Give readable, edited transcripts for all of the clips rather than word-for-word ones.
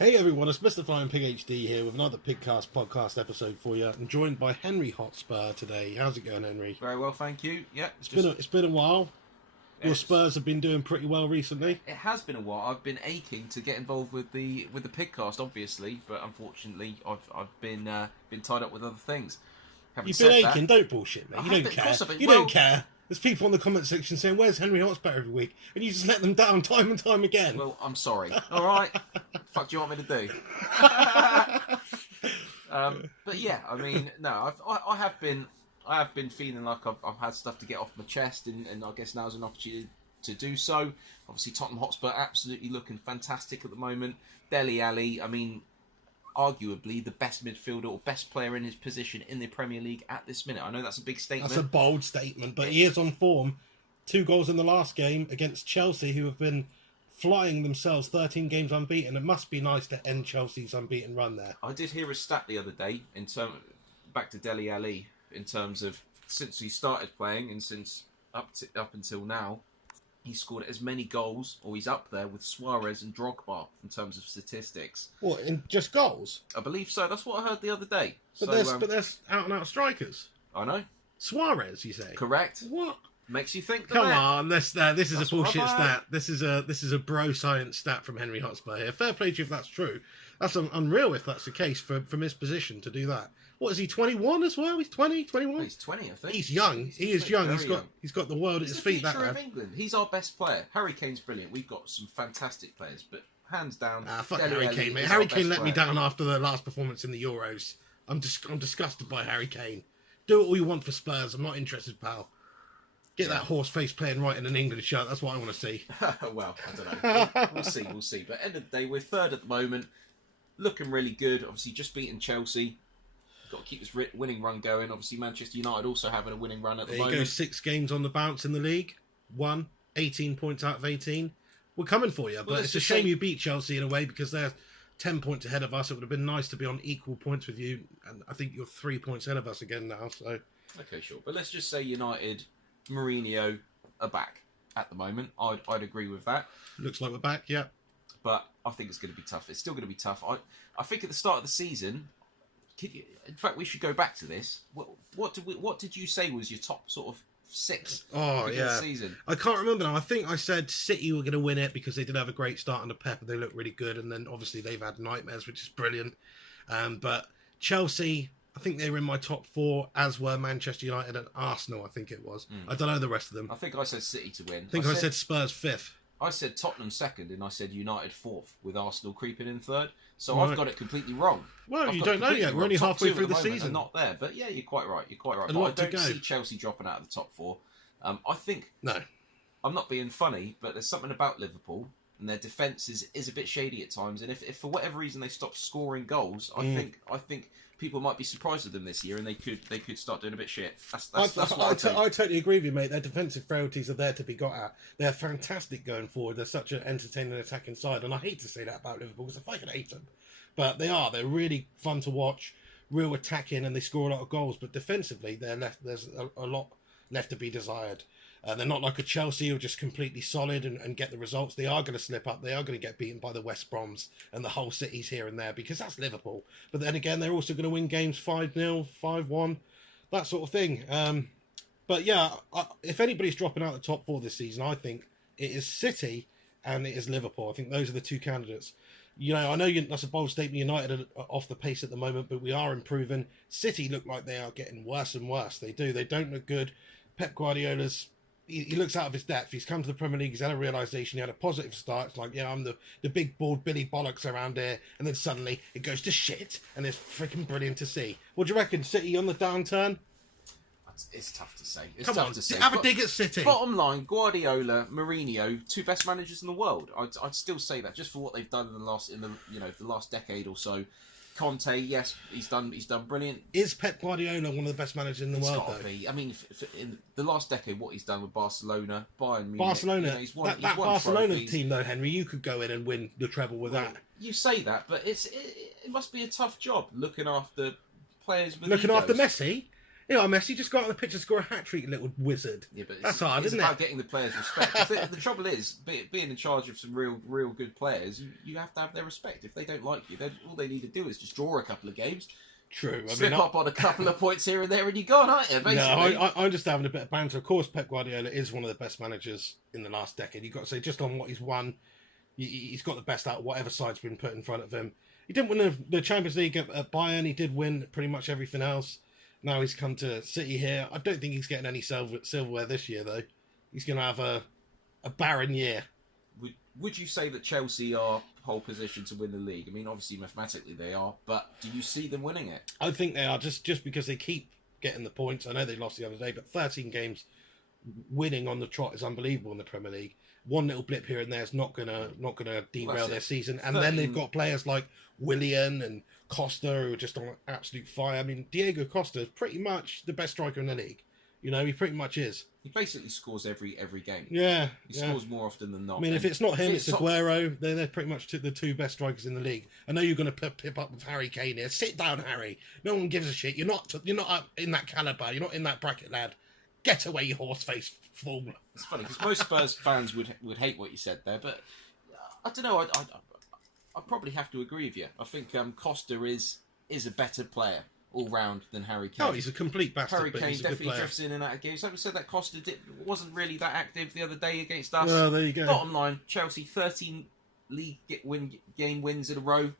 Hey everyone, it's Mr. Flying Pig HD here with another Pigcast podcast episode for you. I'm joined by Henry Hotspur today. How's it going, Henry? Very well, thank you. Yeah, It's been a while. Your Spurs have been doing pretty well recently. It has been a while. I've been aching to get involved with the Pigcast, obviously, but unfortunately, I've been tied up with other things. You've been aching. Don't bullshit, mate. You don't care. You don't care. There's people in the comment section saying, "Where's Henry Hotspur every week?" And you just let them down time and time again. Well, I'm sorry. All right. What the fuck do you want me to do? But yeah, I mean, no, I have been feeling like I've had stuff to get off my chest, and I guess now's an opportunity to do so. Obviously, Tottenham Hotspur absolutely looking fantastic at the moment. Dele Alli, I mean, arguably the best midfielder or best player in his position in the Premier League at this minute. I know that's a big statement. That's a bold statement, but he is on form. 2 goals in the last game against Chelsea, who have been flying themselves 13 games unbeaten. It must be nice to end Chelsea's unbeaten run there. I did hear a stat the other day, back to Dele Alli, in terms of since he started playing and since up until now, he scored as many goals, or he's up there with Suarez and Drogba in terms of statistics. What, in just goals? I believe so. That's what I heard the other day. But there's out and out strikers. I know. Suarez, you say? Correct. What? Makes you think. Come on, this is a bullshit stat. This is a bro science stat from Henry Hotspur here. Fair play to you if that's true. That's unreal if that's the case from his position to do that. What is he, 21 as well? He's 20, 21? He's 20, I think. He's young. He is young. He's got the world at his feet. He's the future of England. He's our best player. Harry Kane's brilliant. We've got some fantastic players, but hands down, fuck Harry Kane, mate. Harry Kane let me down after the last performance in the Euros. I'm disgusted by Harry Kane. Do all you want for Spurs. I'm not interested, pal. Get that horse face playing right in an England shirt. That's what I want to see. Well, I don't know. We'll see. But end of the day, we're third at the moment. Looking really good. Obviously, just beating Chelsea. Got to keep this winning run going. Obviously, Manchester United also having a winning run at the moment. There you go, 6 games on the bounce in the league. 18 points out of 18. We're coming for you, but it's a shame you beat Chelsea in a way because they're 10 points ahead of us. It would have been nice to be on equal points with you, and I think you're 3 points ahead of us again now. So okay, sure. But let's just say United, Mourinho are back at the moment. I'd agree with that. Looks like we're back, yeah. But I think it's going to be tough. It's still going to be tough. I think at the start of the season, in fact, we should go back to this. What did you say was your top sort of 6 the season? I can't remember now. I think I said City were going to win it because they did have a great start under Pep and they look really good. And then obviously they've had nightmares, which is brilliant. But Chelsea, I think they were in my top 4, as were Manchester United and Arsenal, I think it was. I don't know the rest of them. I think I said City to win. I said Spurs 5th. I said Tottenham 2nd, and I said United 4th, with Arsenal creeping in 3rd. So right. I've got it completely wrong. Well, you don't know yet. We're only halfway through the season. Not there, but yeah, you're quite right. But I don't see Chelsea dropping out of the top 4. I think. No. I'm not being funny, but there's something about Liverpool, and their defence is a bit shady at times. And if for whatever reason they stop scoring goals, I think people might be surprised with them this year, and they could start doing a bit shit. That's what I think. I totally agree with you, mate. Their defensive frailties are there to be got at. They're fantastic going forward. They're such an entertaining attacking side, and I hate to say that about Liverpool because I fucking hate them, but they are. They're really fun to watch, real attacking, and they score a lot of goals. But defensively, there's a lot left to be desired. They're not like a Chelsea who are just completely solid and get the results. They are going to slip up. They are going to get beaten by the West Broms and the whole cities here and there because that's Liverpool. But then again, they're also going to win games 5-0, 5-1, that sort of thing. But yeah, if anybody's dropping out of the top 4 this season, I think it is City and it is Liverpool. I think those are the 2 candidates. You know, I know that's a bold statement. United are off the pace at the moment, but we are improving. City look like they are getting worse and worse. They do. They don't look good. Pep Guardiola's he looks out of his depth. He's come to the Premier League. He's had a realisation. He had a positive start. It's like, yeah, I'm the big bald Billy Bollocks around here. And then suddenly it goes to shit. And it's freaking brilliant to see. What do you reckon? City on the downturn? It's tough to say. Come on, have a dig at City. Bottom line, Guardiola, Mourinho, 2 best managers in the world. I'd still say that just for what they've done in the last decade or so. Conte, yes, he's done brilliant. Is Pep Guardiola one of the best managers in the world, though? Be. I mean, in the last decade, what he's done with Barcelona, Bayern Munich... Barcelona, he's won Barcelona trophies. Team, though, Henry, you could go in and win the treble with that. You say that, but it must be a tough job looking after players with Looking egos. after Messi? You know, Messi just got on the pitch and score a hat-trick, you little wizard. Yeah, but That's hard, it's isn't about it? getting the players' respect. The trouble is, being in charge of some real good players, you have to have their respect. If they don't like you, all they need to do is just draw a couple of games. True. Slip up on a couple of points here and there, and you're gone, aren't you? Basically. No, I'm just having a bit of banter. Of course, Pep Guardiola is one of the best managers in the last decade. You've got to say, just on what he's won, he's got the best out of whatever side's been put in front of him. He didn't win the Champions League at Bayern. He did win pretty much everything else. Now he's come to City here. I don't think he's getting any silverware this year, though. He's going to have a barren year. Would you say that Chelsea are pole position to win the league? I mean, obviously, mathematically they are, but do you see them winning it? I think they are, just because they keep getting the points. I know they lost the other day, but 13 games winning on the trot is unbelievable in the Premier League. One little blip here and there is not gonna derail their season. And then they've got players like Willian and Costa who are just on absolute fire. I mean, Diego Costa is pretty much the best striker in the league. You know, he pretty much is. He basically scores every game. Yeah. He scores more often than not. I mean, if it's not him, it's Aguero. They're pretty much the two best strikers in the league. I know you're going to pip up with Harry Kane here. Sit down, Harry. No one gives a shit. You're not up in that calibre. You're not in that bracket, lad. Get away, you horse-faced fool. It's funny because most Spurs fans would hate what you said there, but I don't know. I probably have to agree with you. I think Costa is a better player all round than Harry Kane. Oh, he's a complete bastard. Harry but Kane he's a definitely good player. drifts in and out of games. Like we said, that Costa wasn't really that active the other day against us. Well, there you go. Bottom line, Chelsea 13 league game wins in a row,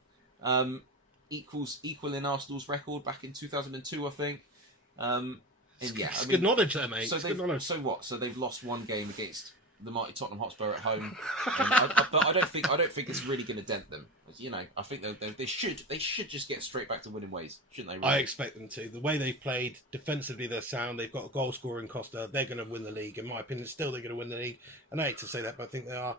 equaling Arsenal's record back in 2002, I think. It's good knowledge there, mate. So what? So they've lost one game against the mighty Tottenham Hotspur at home, but I don't think it's really going to dent them. You know, I think they should just get straight back to winning ways, shouldn't they? Really? I expect them to. The way they've played defensively, they're sound. They've got a goal scorer in Costa. They're going to win the league, in my opinion. Still, they're going to win the league. And I hate to say that, but I think they are.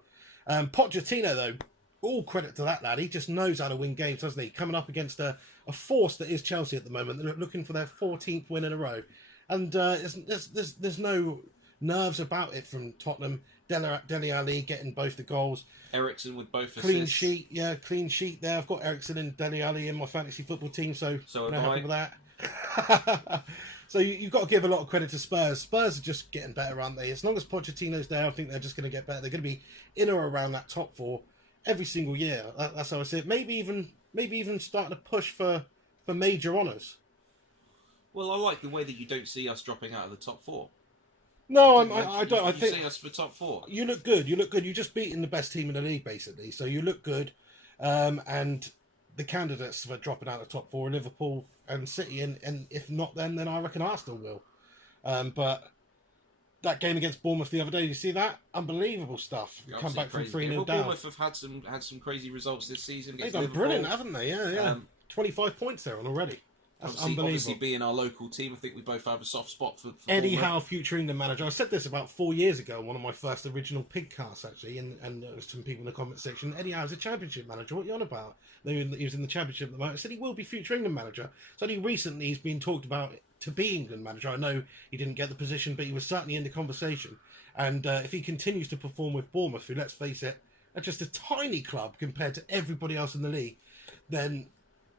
Pochettino, though, all credit to that lad. He just knows how to win games, doesn't he? Coming up against a force that is Chelsea at the moment. They're looking for their 14th win in a row. And there's no nerves about it from Tottenham. Dele Alli getting both the goals. Ericsson with both clean assists. Clean sheet there. I've got Ericsson and Dele Alli in my fantasy football team, so I'm happy with that. So you've got to give a lot of credit to Spurs. Spurs are just getting better, aren't they? As long as Pochettino's there, I think they're just going to get better. They're going to be in or around that top four every single year. That's how I see it. Maybe even starting to push for major honours. Well, I like the way that you don't see us dropping out of the top four. No, I don't. I think you see us for top four. You look good. You're just beating the best team in the league, basically. So you look good. And the candidates for dropping out of the top four are Liverpool and City, and if not them, then I reckon Arsenal will. But that game against Bournemouth the other day, you see that? Unbelievable stuff. Come back from 3-0 down. Bournemouth have had some crazy results this season. They've done brilliant, haven't they? Yeah. 25 points there on already. That's unbelievable. Obviously, being our local team, I think we both have a soft spot for Eddie Howe, future England manager. I said this about 4 years ago, one of my first original Pigcasts, actually, and there was some people in the comment section. Eddie Howe's a championship manager. What are you on about? He was in the championship at the moment. I said he will be future England manager. So only recently he's been talked about to be England manager. I know he didn't get the position, but he was certainly in the conversation. And if he continues to perform with Bournemouth, who, let's face it, are just a tiny club compared to everybody else in the league, then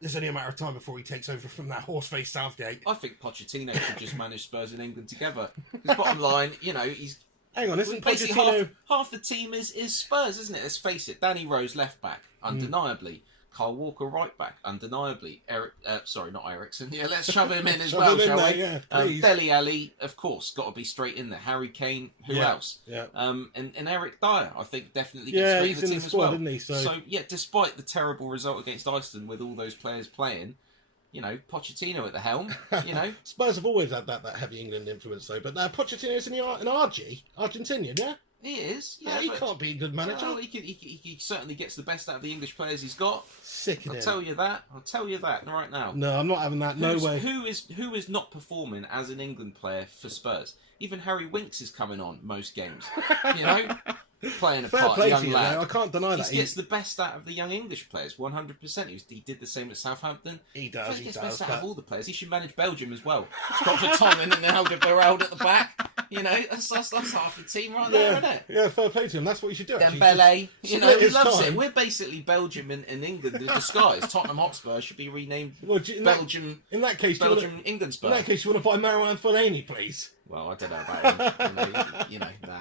there's only a matter of time before he takes over from that horse-faced Southgate. I think Pochettino should just manage Spurs and England together. Because bottom line, he's... Hang on, isn't basically Pochettino... half the team is Spurs, isn't it? Let's face it. Danny Rose, left back, undeniably. Carl Walker, right back, undeniably. Not Ericsson. Yeah, let's shove him in as well, shall we? Yeah, Dele Alli, of course, got to be straight in there. Harry Kane, who else? Yeah. And Eric Dyer, I think, definitely gets straight in the team as well. Didn't he? So, despite the terrible result against Iceland with all those players playing, Pochettino at the helm, Spurs have always had that heavy England influence, though. But Pochettino's an Argentinian, yeah? He is, yeah. He can't be a good manager. Well, he certainly gets the best out of the English players he's got. Sickening. I'll tell you that right now. No, I'm not having that. No way. Who is not performing as an England player for Spurs? Even Harry Winks is coming on most games. playing a Fair part, play young to you, lad. though. I can't deny that. He gets the best out of the young English players, 100%. He did the same at Southampton. He does. He He gets does. best out of all the players. He should manage Belgium as well. He's got Vertonghen and Alderweireld at the back. You know, that's half the team right there, isn't it? Yeah, fair play to him. That's what you should do. Dembele, you know, he loves time. it. We're basically Belgium and England in disguise. Tottenham Hotspur should be renamed Belgium. In that case, England Spurs. In that case, you want to buy Marouane Fellaini, please? Well, I don't know about him. You know, nah.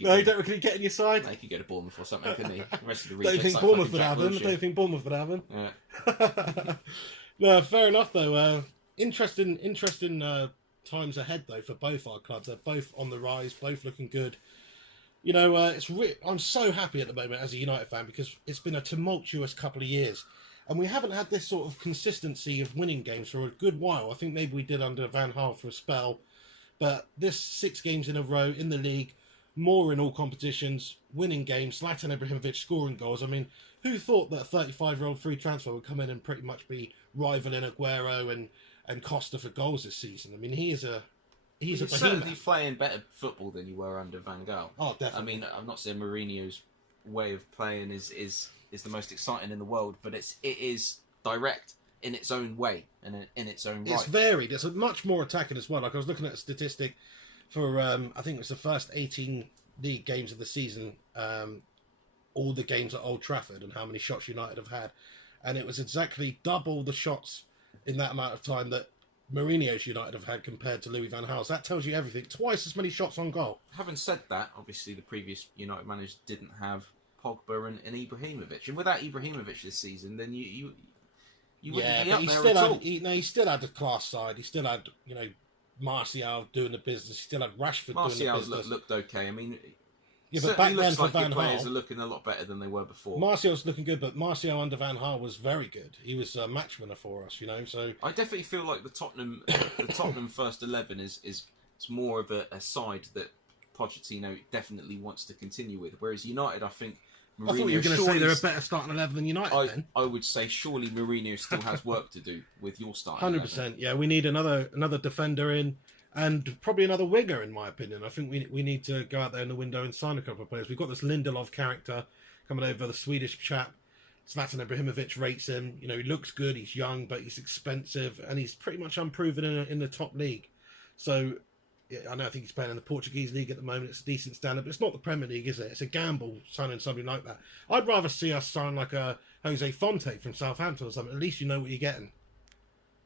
No, you don't reckon he'd get in your side? He could go to Bournemouth or something, couldn't he? The rest of the Don't think Bournemouth would have him. I don't think Bournemouth would have him. Yeah. No, fair enough though. Interesting times ahead though for both our clubs. They're both on the rise, both looking good. You know, I'm so happy at the moment as a United fan because it's been a tumultuous couple of years, and we haven't had this sort of consistency of winning games for a good while. I think maybe we did under Van Gaal for a spell, but this 6 games in a row in the league, more in all competitions, winning games, Zlatan Ibrahimovic scoring goals. I mean, who thought that a 35-year-old free transfer would come in and pretty much be rivaling Aguero and Costa for goals this season? I mean, he's a certainly playing better football than you were under Van Gaal. Oh, definitely. I mean, I'm not saying Mourinho's way of playing is the most exciting in the world, but it is direct in its own way and in its own right. It's varied. It's much more attacking as well. Like I was looking at a statistic for I think it was the first 18 league games of the season, all the games at Old Trafford and how many shots United have had, and it was exactly double the shots in that amount of time that Mourinho's United have had compared to Louis van Gaal's. That tells you everything. Twice as many shots on goal. Having said that, obviously the previous United managers didn't have Pogba and Ibrahimovic, and without Ibrahimovic this season, then you wouldn't be up there at all. He still had a class side. He still had, you know, Martial doing the business. He still had Rashford doing the business. Looked okay. I mean, yeah, but back then for like Van players Gaal, are looking a lot better than they were before. Martial's looking good, but Martial under Van Gaal was very good. He was a match winner for us, you know. So I definitely feel like the Tottenham first 11 is more of a side that Pochettino definitely wants to continue with. Whereas United, I think. Mourinho, I thought you were going to say they're a better starting 11 than United. Then I would say surely Mourinho still has work to do with your starting 100%. Yeah, we need another defender in, and probably another winger, in my opinion. I think we need to go out there in the window and sign a couple of players. We've got this Lindelof character coming over, the Swedish chap. Zlatan Ibrahimovic rates him. You know, he looks good. He's young, but he's expensive, and he's pretty much unproven in the top league. So. Yeah, I think he's playing in the Portuguese league at the moment. It's a decent standard, but it's not the Premier League, is it? It's a gamble signing somebody like that. I'd rather see us sign like a Jose Fonte from Southampton or something. At least you know what you're getting.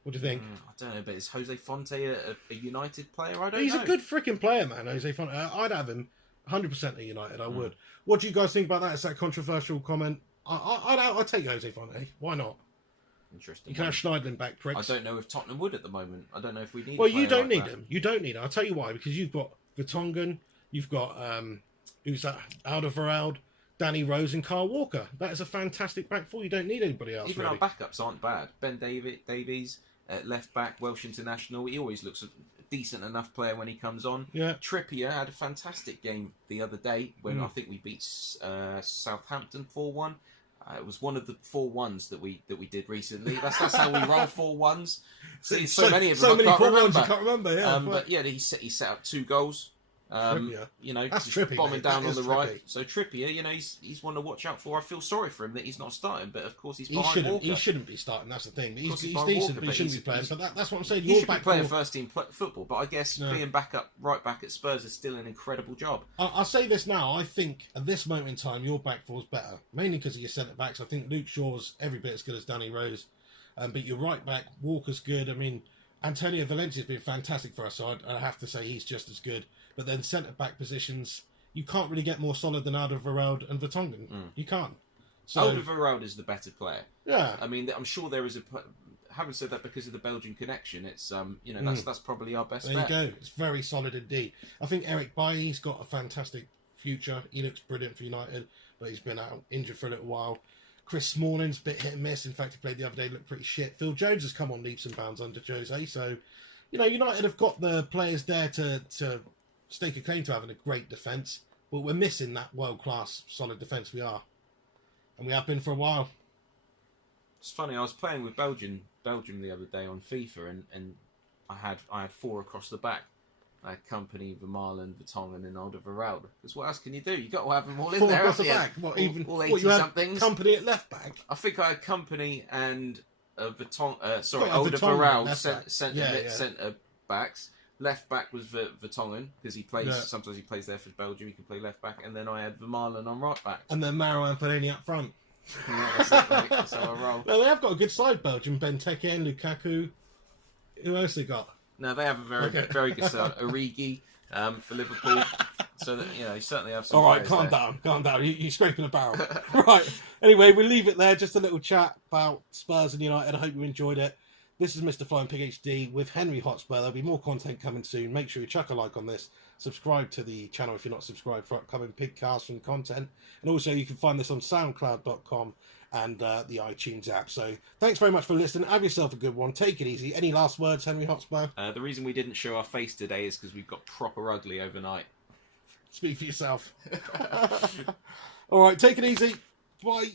What do you think? I don't know, but is Jose Fonte a United player? I don't know. He's a good freaking player, man, Jose Fonte. I'd have him 100% at United. I would. What do you guys think about that? Is that a controversial comment? I'd take Jose Fonte. Why not? Interesting. You can have Schneidlin back, pricks. I don't know if Tottenham would at the moment. I don't know if we need. Well, you don't need him. You don't need him. I'll tell you why. Because you've got Vertonghen, you've got who's that? Alderweireld, Danny Rose, and Carl Walker. That is a fantastic back four. You don't need anybody else. Even really. our backups aren't bad. Ben Davies, left back, Welsh international. He always looks a decent enough player when he comes on. Yeah. Trippier had a fantastic game the other day when I think we beat Southampton 4-1. It was one of the 4-1s that we did recently. That's how we roll 4-1s. So many of them. So many 4-1s you can't remember. Yeah, but yeah, he set up 2 goals. You know, that's just trippy, bombing mate. down That on the is right. trippy. So Trippier, you know, he's one to watch out for. I feel sorry for him that he's not starting, but of course he's behind Walker. He shouldn't be starting. That's the thing. He's decent, Walker, but he shouldn't be playing. But that's what I'm saying. He should be playing first team football. But I guess No. being right back at Spurs is still an incredible job. I'll say this now. I think at this moment in time, your back four is better, mainly because of your centre backs. I think Luke Shaw's every bit as good as Danny Rose, but your right back Walker's good. I mean, Antonio Valencia's been fantastic for us, so I have to say he's just as good. But then centre-back positions, you can't really get more solid than Alderweireld and Vertonghen. You can't. So, Alderweireld is the better player. Yeah. I mean, I'm sure there is having said that, because of the Belgian connection, it's you know, that's probably our best bet. There you go. It's very solid indeed. I think Eric Bailly's got a fantastic future. He looks brilliant for United, but he's been out injured for a little while. Chris Smalling's a bit hit and miss. In fact, he played the other day, looked pretty shit. Phil Jones has come on leaps and bounds under Jose. So, you know, United have got the players there to stake a claim to having a great defence, but we're missing that world-class solid defence we are. And we have been for a while. It's funny, I was playing with Belgium the other day on FIFA, and I had 4 across the back. I had Company, Vermaelen, Vertonghen, and Alderweireld. Because what else can you do? You got to have them all in 4 there, across haven't the you? back. What, even all what, you had 80-somethings. Company at left back? I think I had Company and Got Alderweireld Vertonghen left back. centre backs. Left back was Vertonghen because he plays. Yeah. Sometimes he plays there for Belgium. He can play left back, and then I had Vermaelen on right back. And then Maro and Fellaini up front. Yeah, that's it, mate. That's how I roll. Well, they have got a good side, Belgium. Benteke and Lukaku. Who else they got? No, they have a very good side. Origi for Liverpool. So that, you certainly have some. All right, players calm down. You're scraping a barrel. Right. Anyway, we'll leave it there. Just a little chat about Spurs and United. I hope you enjoyed it. This is Mr. Flying Pig HD with Henry Hotspur. There'll be more content coming soon. Make sure you chuck a like on this. Subscribe to the channel if you're not subscribed for upcoming Pigcast and content. And also, you can find this on SoundCloud.com and the iTunes app. So, thanks very much for listening. Have yourself a good one. Take it easy. Any last words, Henry Hotspur? The reason we didn't show our face today is because we've got proper ugly overnight. Speak for yourself. All right, take it easy. Bye.